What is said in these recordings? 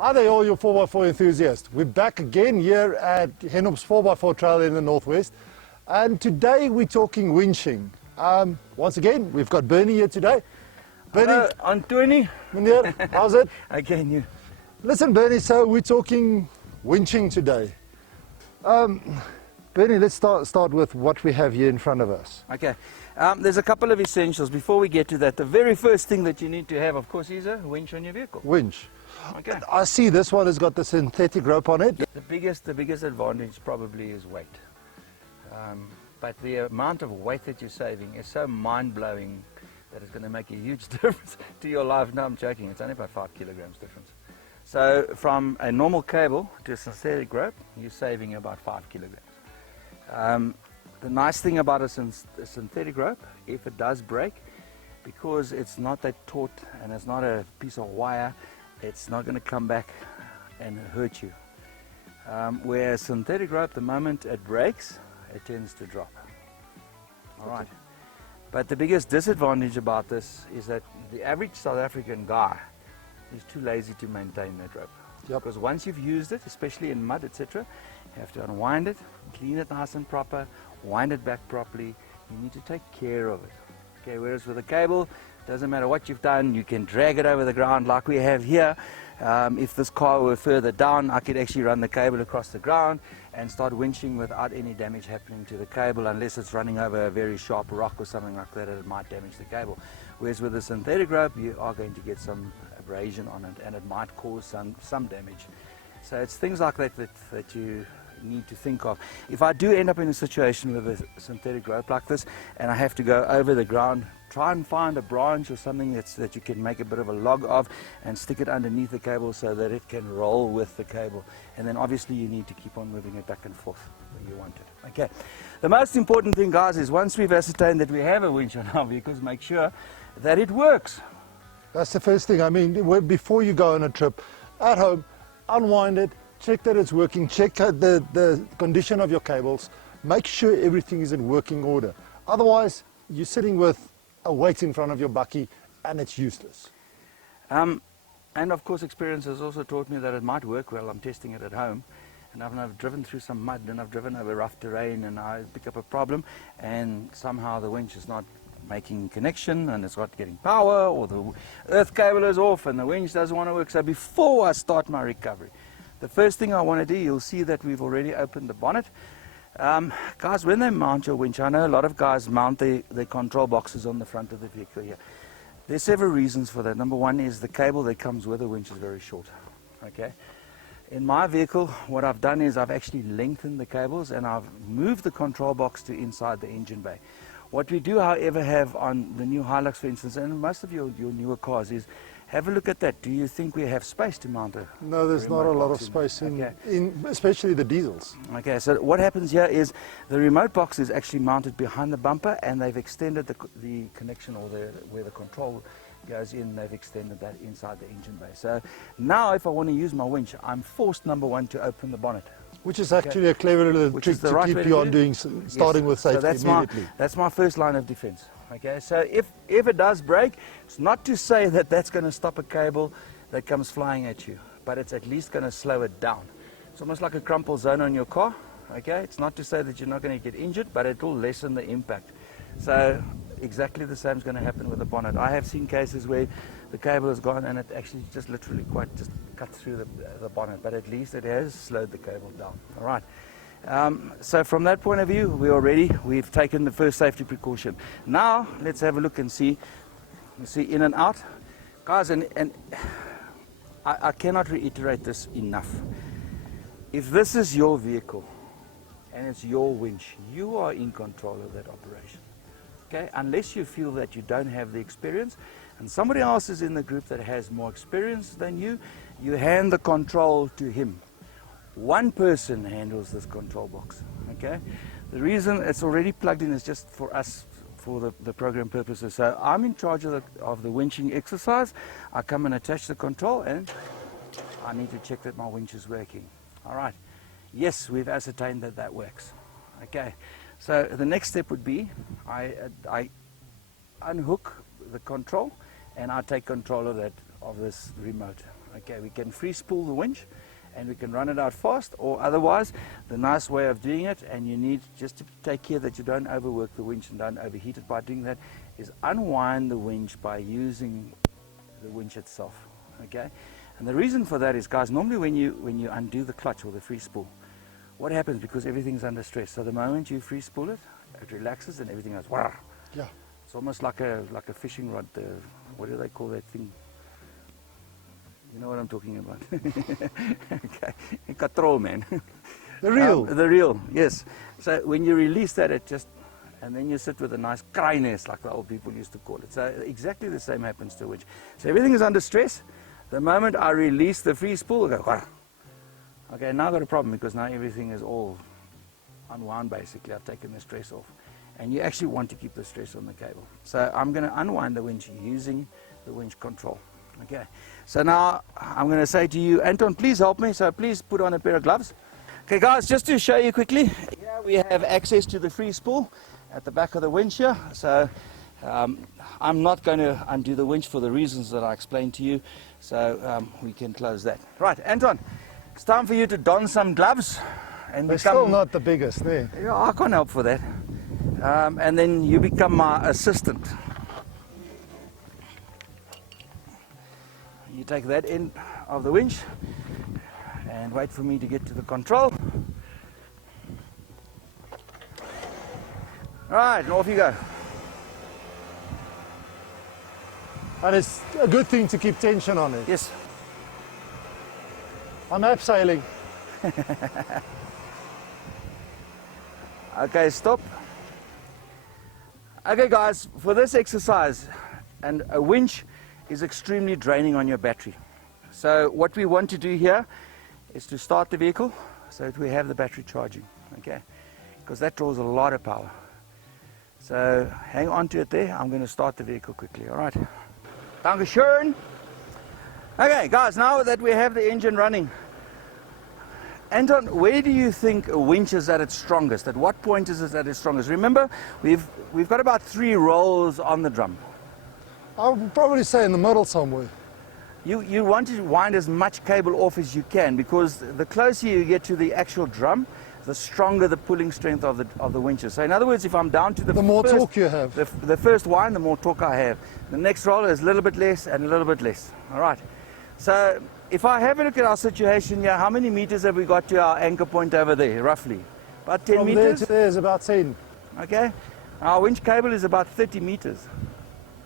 Hi there, all you 4x4 enthusiasts. We're back again here at Henop's 4x4 Trail in the Northwest. And today we're talking winching. Once again, we've got Bernie here today. Bernie. Hello, Anthony. Meneer, how's it? Again, you. Listen, Bernie, so we're talking winching today. Bernie, let's start with what we have here in front of us. Okay. There's a couple of essentials. Before we get to that, the very first thing that you need to have, of course, is a winch on your vehicle. Winch. Okay. I see this one has got the synthetic rope on it. The biggest advantage probably is weight. But the amount of weight that you're saving is so mind-blowing that it's going to make a huge difference to your life. No, I'm joking. It's only about 5 kilograms difference. So from a normal cable to a synthetic rope, you're saving about 5 kilograms. The nice thing about a synthetic rope, if it does break, because it's not that taut and it's not a piece of wire, it's not going to come back and hurt you. Whereas synthetic rope, the moment it breaks, it tends to drop. All right. But the biggest disadvantage about this is that the average South African guy is too lazy to maintain that rope. Yep. Because once you've used it, especially in mud, etc., you have to unwind it, clean it nice and proper, wind it back properly. You need to take care of it. Okay, whereas with a cable, doesn't matter what you've done, you can drag it over the ground like we have here. If this car were further down, I could actually run the cable across the ground and start winching without any damage happening to the cable, unless it's running over a very sharp rock or something like that, it might damage the cable. Whereas with a synthetic rope, you are going to get some abrasion on it, and it might cause some damage. So it's things like that that you need to think of. If I do end up in a situation with a synthetic rope like this and I have to go over the ground, try and find a branch or something that you can make a bit of a log of and stick it underneath the cable so that it can roll with the cable. And then obviously you need to keep on moving it back and forth where you want it. Okay. The most important thing, guys, is once we've ascertained that we have a winch on our vehicles, make sure that it works. That's the first thing. I mean, before you go on a trip, at home, unwind it, check that it's working, check the condition of your cables, make sure everything is in working order. Otherwise, you're sitting with a weight in front of your bucky and it's useless. And of course, experience has also taught me that it might work well. I'm testing it at home, and I've driven through some mud and I've driven over rough terrain and I pick up a problem and somehow the winch is not making connection and it's not getting power, or the earth cable is off and the winch doesn't want to work. So before I start my recovery, the first thing I want to do, you'll see that we've already opened the bonnet. Guys, when they mount your winch, I know a lot of guys mount their control boxes on the front of the vehicle here. There's several reasons for that. Number one is the cable that comes with the winch is very short. Okay. In my vehicle, what I've done is I've actually lengthened the cables and I've moved the control box to inside the engine bay. What we do, however, have on the new Hilux, for instance, and most of your newer cars, is have a look at that. Do you think we have space to mount a No, there's not a lot of space in especially the diesels. Okay, so what happens here is the remote box is actually mounted behind the bumper, and they've extended the connection, or where the control goes in, they've extended that inside the engine bay. So now if I want to use my winch, I'm forced, number one, to open the bonnet. Which is actually a clever little trick to keep you on doing, starting with safety immediately. That's my first line of defense. Okay, so if it does break, it's not to say that that's going to stop a cable that comes flying at you, but it's at least going to slow it down. It's almost like a crumple zone on your car. Okay, it's not to say that you're not going to get injured, but it will lessen the impact. So exactly the same is going to happen with the bonnet. I have seen cases where the cable has gone and it actually just literally just cut through the bonnet, but at least it has slowed the cable down. All right. So from that point of view, we are ready. We've taken the first safety precaution. Now let's have a look and see. You see in and out, guys, and I cannot reiterate this enough. If this is your vehicle and it's your winch, you are in control of that operation. Okay, unless you feel that you don't have the experience and somebody else is in the group that has more experience than you, you hand the control to him. One person handles this control box. Okay, the reason it's already plugged in is just for us, for the program purposes. So I'm in charge of the winching exercise. I come and attach the control, and I need to check that my winch is working. All right, yes, we've ascertained that that works. Okay, so the next step would be I unhook the control and I take control of this remote. Okay, we can free spool the winch and we can run it out fast, or otherwise the nice way of doing it, and you need just to take care that you don't overwork the winch and don't overheat it by doing that, is unwind the winch by using the winch itself. Okay, and the reason for that is, guys, normally when you undo the clutch or the free spool, what happens, because everything's under stress, so the moment you free spool it, it relaxes and everything goes wow. Yeah. It's almost like a fishing rod. What do they call that thing? You know what I'm talking about. Okay, control, man. The reel. The reel, yes. So when you release that, it just, and then you sit with a nice cryness, like the old people used to call it. So exactly the same happens to a winch. So everything is under stress. The moment I release the free spool, I go, wah. Okay, now I've got a problem, because now everything is all unwound basically. I've taken the stress off. And you actually want to keep the stress on the cable. So I'm going to unwind the winch using the winch control. Okay, so now I'm going to say to you, Anton, please help me. So please put on a pair of gloves. Okay, guys, just to show you quickly, here we have access to the free spool at the back of the winch here. So I'm not going to undo the winch for the reasons that I explained to you. So we can close that. Right, Anton, it's time for you to don some gloves. And They're still not the biggest there. Yeah, I can't help for that. And then you become my assistant. You take that end of the winch and wait for me to get to the control. Right, and off you go. And it's a good thing to keep tension on it. Yes. I'm abseiling. Okay, stop. Okay, guys, for this exercise, and a winch is extremely draining on your battery. So what we want to do here is to start the vehicle so that we have the battery charging, okay? Because that draws a lot of power. So hang on to it there. I'm going to start the vehicle quickly, all right? Dankeschön. Okay, guys, now that we have the engine running, Anton, where do you think a winch is at its strongest? At what point is it at its strongest? Remember, we've got about 3 rolls on the drum. I would probably say in the middle somewhere. You want to wind as much cable off as you can, because the closer you get to the actual drum, the stronger the pulling strength of the winch is. So in other words, if I'm down to the more first, torque you have. The first wind, the more torque I have. The next roll is a little bit less and a little bit less. All right. So if I have a look at our situation here, how many meters have we got to our anchor point over there, roughly? About 10 From meters? there to there is about 10. Okay. Our winch cable is about 30 meters.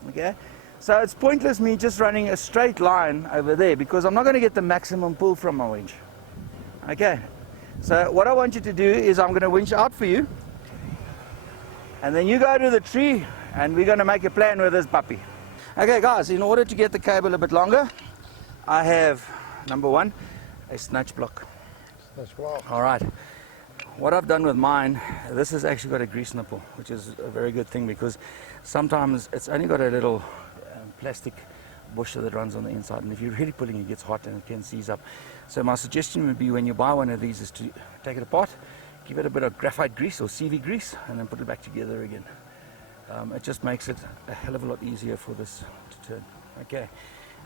Okay. So it's pointless me just running a straight line over there, because I'm not going to get the maximum pull from my winch. Okay. So what I want you to do is I'm going to winch out for you, and then you go to the tree and we're going to make a plan with this puppy. Okay, guys, in order to get the cable a bit longer, I have, number 1, a snatch block. That's wow. All right. What I've done with mine, this has actually got a grease nipple, which is a very good thing, because sometimes it's only got a little plastic bush that runs on the inside, and if you're really pulling, it gets hot and it can seize up. So my suggestion would be, when you buy one of these, is to take it apart, give it a bit of graphite grease or CV grease, and then put it back together again. It just makes it a hell of a lot easier for this to turn. Okay.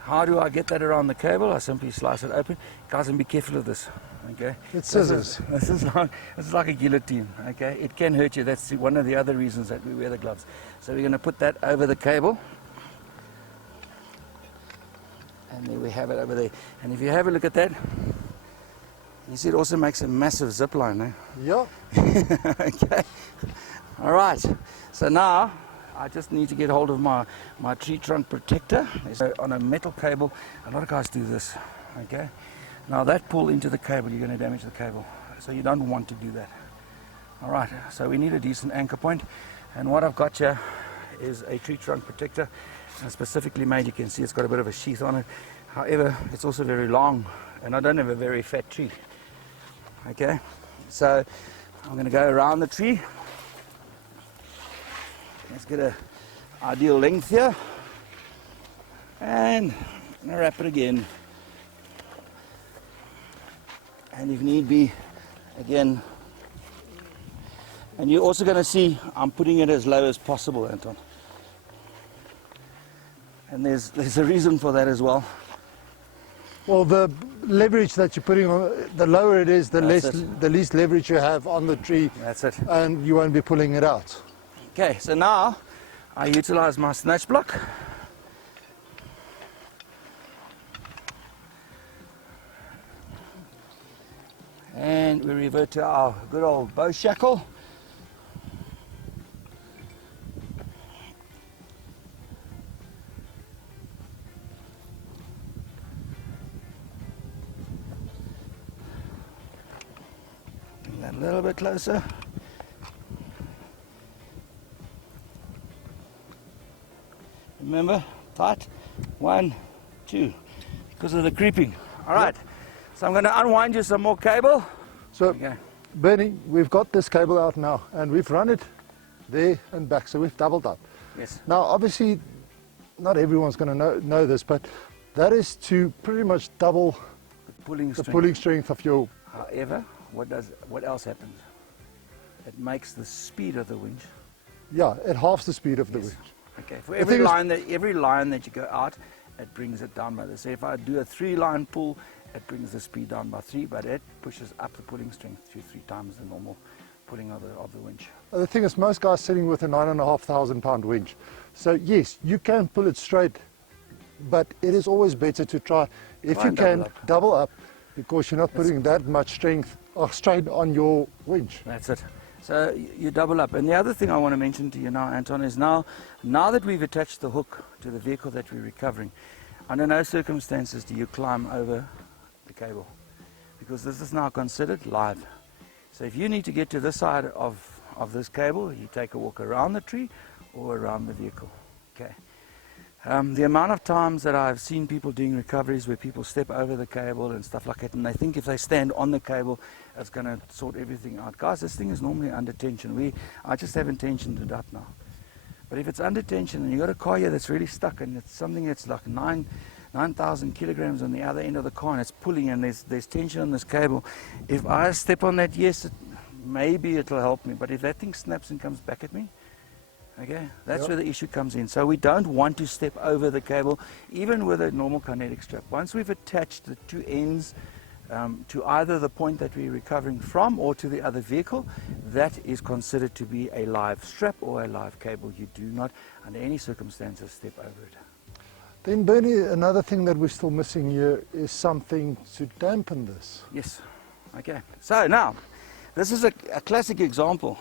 How do I get that around the cable? I simply slice it open. Guys, and be careful of this. Okay. It's scissors. This is like a guillotine. Okay. It can hurt you. That's one of the other reasons that we wear the gloves. So we're going to put that over the cable. And there we have it over there. And if you have a look at that, you see it also makes a massive zip line, eh? Yeah. Okay. All right. So now I just need to get hold of my tree trunk protector. So on a metal cable, a lot of guys do this. Okay. Now that pull into the cable, you're going to damage the cable. So you don't want to do that. All right. So we need a decent anchor point. And what I've got here is a tree trunk protector. Specifically made, you can see it's got a bit of a sheath on it. However, it's also very long, and I don't have a very fat tree. Okay, so I'm going to go around the tree. Let's get an ideal length here, and I'm going to wrap it again. And if need be, again. And you're also going to see I'm putting it as low as possible, Anton. And there's a reason for that as well. Well, the leverage that you're putting on, the lower it is, the That's least leverage you have on the tree, That's it. and you won't be pulling it out. Okay, so now I utilize my snatch block. And we revert to our good old bow shackle. Bring that a little bit closer. Remember, tight, 1, 2, because of the creeping. All right, so I'm going to unwind you some more cable. So, Okay. Bernie, we've got this cable out now, and we've run it there and back, so we've doubled up. Yes. Now, obviously, not everyone's going to know this, but that is to pretty much double Pulling the string. pulling strength of your... However, what else happens? It makes the speed of the winch. Yeah, it halves the speed of the Yes. winch. Okay. For The every thing is- line that you go out, it brings it down by the. So if I do a 3-line pull, it brings the speed down by 3, but it pushes up the pulling strength to 3 times the normal pulling of the winch. The thing is, most guys sitting with a 9,500 pound winch. So yes, you can pull it straight, but it is always better to try, if Try you and can, double up. double up, because you're not putting that much strength or strain on your winch. That's it. So you double up. And the other thing I want to mention to you now, Anton, is now that we've attached the hook to the vehicle that we're recovering, under no circumstances do you climb over the cable, because this is now considered live. So if you need to get to this side of this cable, you take a walk around the tree or around the vehicle. Okay. The amount of times that I've seen people doing recoveries where people step over the cable and stuff like that, and they think if they stand on the cable, it's going to sort everything out. Guys, this thing is normally under tension. I just haven't tensioned it up now. But if it's under tension and you've got a car here that's really stuck, and it's something that's like 9,000 kilograms on the other end of the car, and it's pulling, and there's tension on this cable, if I step on that, yes, maybe it'll help me. But if that thing snaps and comes back at me, okay, that's Yep. where the issue comes in. So we don't want to step over the cable, even with a normal kinetic strap. Once we've attached the two ends to either the point that we're recovering from or to the other vehicle, that is considered to be a live strap or a live cable. You do not, under any circumstances, step over it. Then Bernie, another thing that we're still missing here is something to dampen this. Yes. Okay. So now, this is a classic example.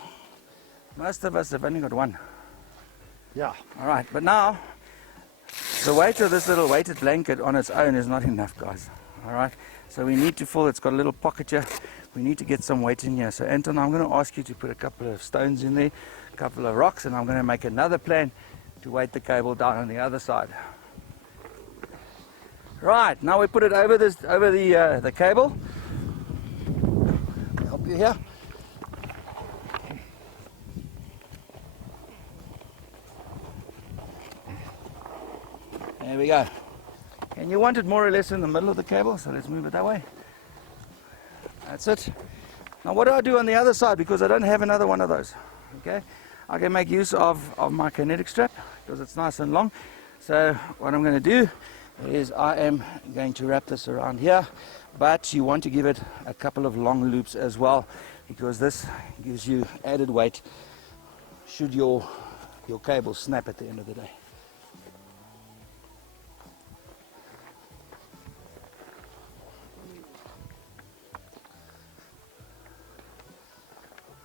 Most of us have only got one. Yeah. All right, but now, the weight of this little weighted blanket on its own is not enough, guys. All right, so we need to fill, it's got a little pocket here. We need to get some weight in here. So Anton, I'm going to ask you to put a couple of stones in there, a couple of rocks, and I'm going to make another plan to weight the cable down on the other side. Right, now we put it over the cable. Help you here. There we go. And you want it more or less in the middle of the cable, so let's move it that way. That's it. Now what do I do on the other side, because I don't have another one of those? Okay, I can make use of my kinetic strap because it's nice and long. So what I'm going to do is I am going to wrap this around here, but you want to give it a couple of long loops as well, because this gives you added weight should your cable snap at the end of the day.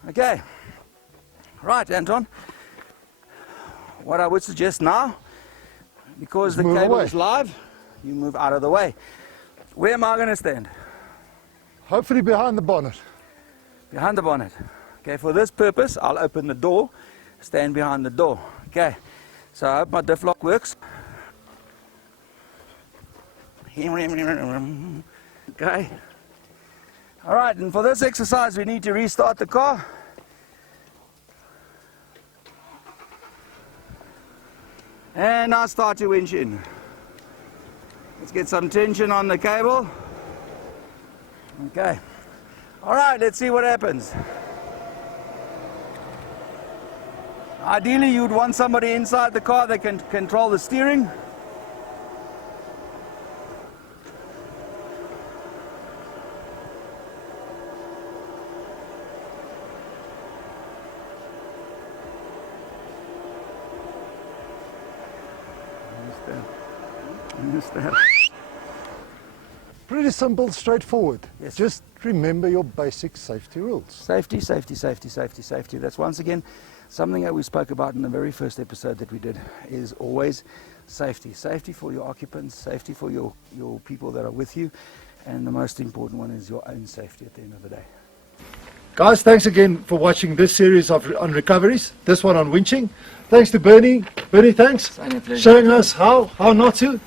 Okay, right, Anton, what I would suggest now, because the move cable away. is live, you move out of the way. Where am I going to stand? Hopefully behind the bonnet. Behind the bonnet. Okay, for this purpose, I'll open the door, stand behind the door. Okay, so I hope my diff lock works. Okay. All right, and for this exercise, we need to restart the car. And now start your winch in. Let's get some tension on the cable. Okay. All right, let's see what happens. Ideally, you'd want somebody inside the car that can control the steering. understand. Pretty simple, straightforward. Yes. Just remember your basic safety rules. Safety, safety, safety, safety, safety. That's once again something that we spoke about in the very first episode that we did, is always safety. Safety for your occupants, safety for your people that are with you, and the most important one is your own safety at the end of the day. Guys, thanks again for watching this series on recoveries, this one on winching. Thanks to Bernie. Bernie, thanks. Showing us how not to.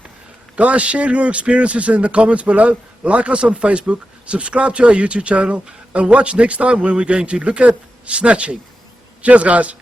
Guys, share your experiences in the comments below. Like us on Facebook, subscribe to our YouTube channel, and watch next time when we're going to look at snatching. Cheers, guys.